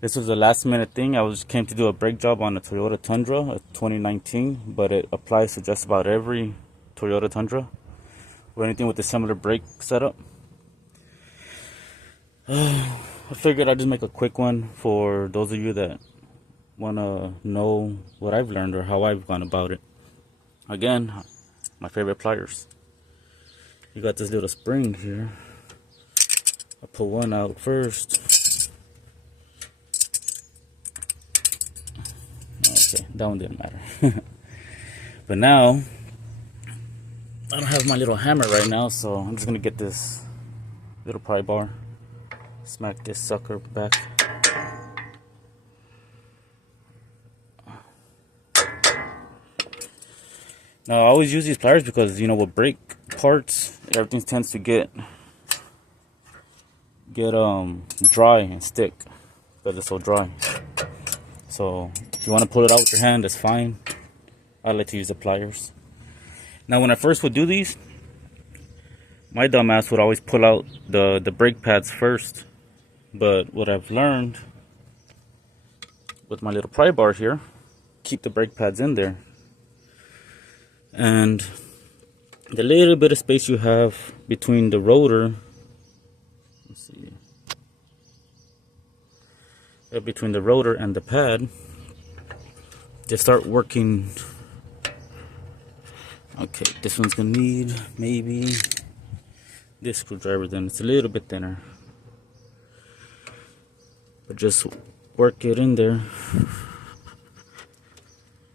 This was a last minute thing. Came to do a brake job on a Toyota Tundra, a 2019, but it applies to just about every Toyota Tundra or anything with a similar brake setup. I figured I'd just make a quick one for those of you that want to know what I've learned or how I've gone about it. Again, my favorite pliers. You got this little spring here. I'll pull one out first. Okay, that one didn't matter. But now, I don't have my little hammer right now, so I'm just gonna get this little pry bar, smack this sucker back. Now, I always use these pliers because, you know, with brake parts, everything tends to get dry and stick because it's so dry. So if you want to pull it out with your hand, that's fine. I like to use the pliers. Now, when I first would do these, my dumbass would always pull out the brake pads first. But what I've learned with my little pry bar here, keep the brake pads in there. And the little bit of space you have between the rotor, let's see, between the rotor and the pad, just start working. Okay, this one's gonna need maybe this screwdriver, then it's a little bit thinner, but just work it in there.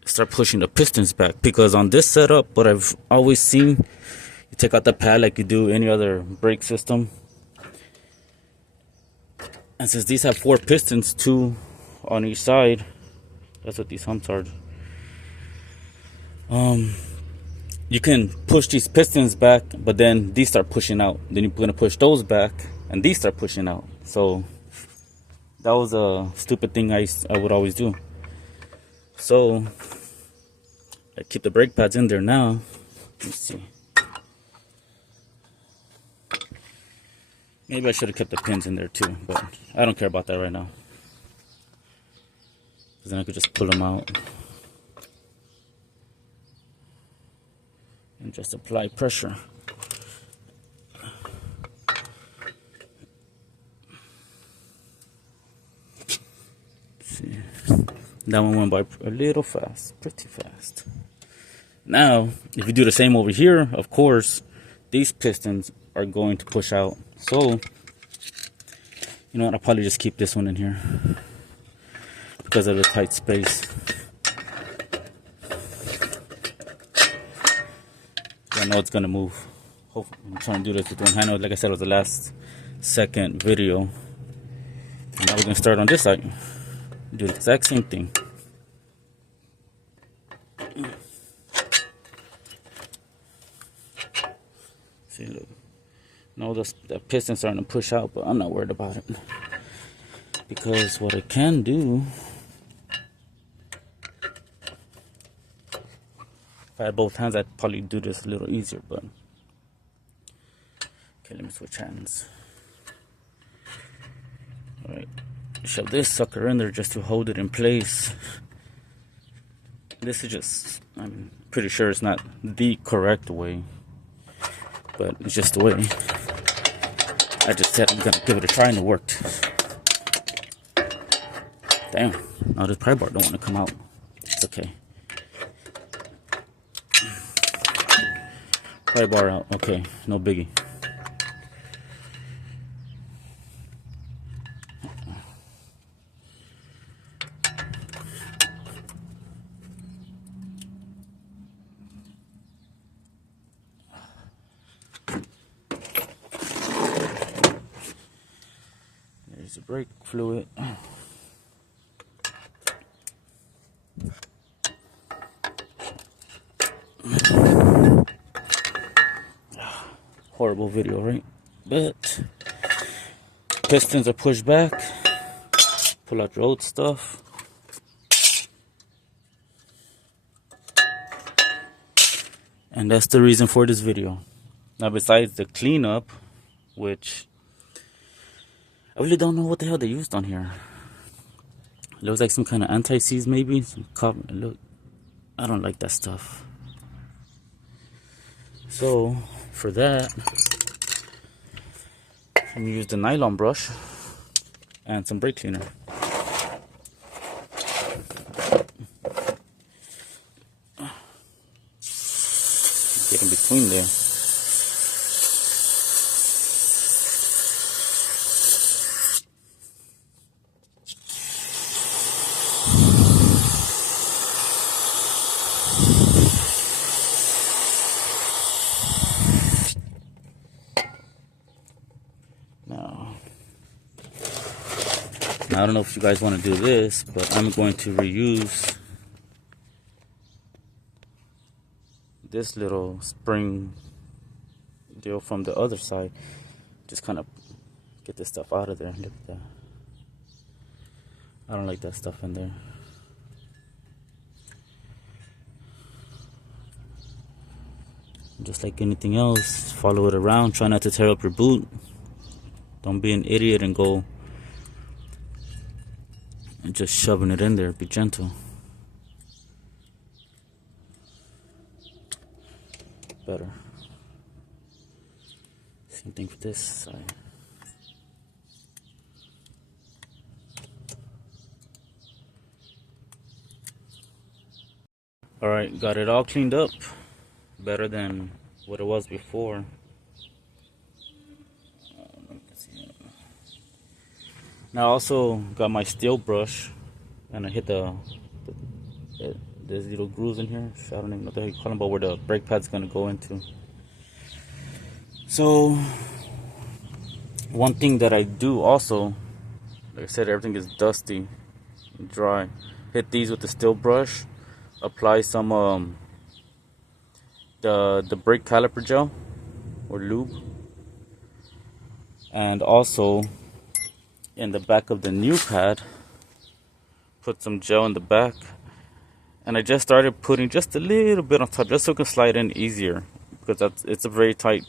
Start pushing the pistons back, because on this setup, what I've always seen, you take out the pad like you do any other brake system, and since these have 4 pistons, 2 on each side, that's what these humps are, you can push these pistons back, but then these start pushing out. Then you're gonna push those back and these start pushing out. So that was a stupid thing I would always do. So I keep the brake pads in there now. Let's see. Maybe I should have kept the pins in there too, but I don't care about that right now. Because then I could just pull them out and just apply pressure. See, that one went by a little fast, pretty fast. Now, if you do the same over here, of course, these pistons are going to push out. So, you know what, I'll probably just keep this one in here because of the tight space. I know it's gonna move. Hopefully, I'm trying to do this with one hand. Like I said, it was the last second video. And now we're gonna start on this side. Do the exact same thing. See, look. No, the piston's starting to push out, but I'm not worried about it. Because what I can do, if I had both hands, I'd probably do this a little easier, but okay, let me switch hands. Alright, shove this sucker in there just to hold it in place. This is just, I'm pretty sure it's not the correct way, but it's just the way. I just said I'm gonna give it a try and it worked. Damn, now this pry bar don't want to come out. It's okay. Pry bar out, okay, no biggie. There's the brake fluid. Horrible video, right? But pistons are pushed back. Pull out your old stuff. And that's the reason for this video. Now, besides the cleanup, which I really don't know what the hell they used on here. It looks like some kind of anti-seize maybe. Some copper. Look, I don't like that stuff. So for that, I'm gonna use the nylon brush and some brake cleaner. Get in between there. Now, I don't know if you guys want to do this, but I'm going to reuse this little spring deal from the other side. Just kind of get this stuff out of there. Look at that. I don't like that stuff in there. Just like anything else, follow it around. Try not to tear up your boot. Don't be an idiot and go and just shoving it in there. Be gentle. Better. Same thing for this side. Alright, got it all cleaned up. Better than what it was before. Now I also got my steel brush and I hit there's little grooves in here. I don't even know what you call them, but where the brake pad's gonna go into. So one thing that I do also, like I said, everything is dusty and dry. Hit these with the steel brush. Apply some the brake caliper gel or lube, and also in the back of the new pad put some gel in the back. And I just started putting just a little bit on top just so it can slide in easier, because it's a very tight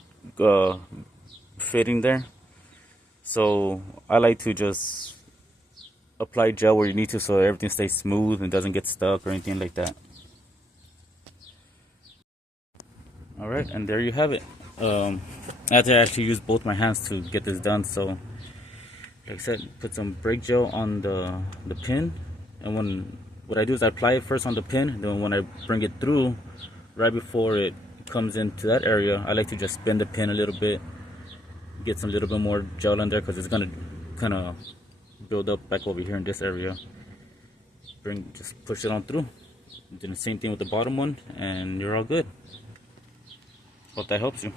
fitting there. So I like to just apply gel where you need to so everything stays smooth and doesn't get stuck or anything like that. Alright, and there you have it. I had to actually use both my hands to get this done. So like I said, put some brake gel on the pin, and what I do is I apply it first on the pin, then when I bring it through, right before it comes into that area, I like to just spin the pin a little bit, get some little bit more gel in there, because it's gonna kind of build up back over here in this area. Just push it on through. Do the same thing with the bottom one, and you're all good. Hope that helps you.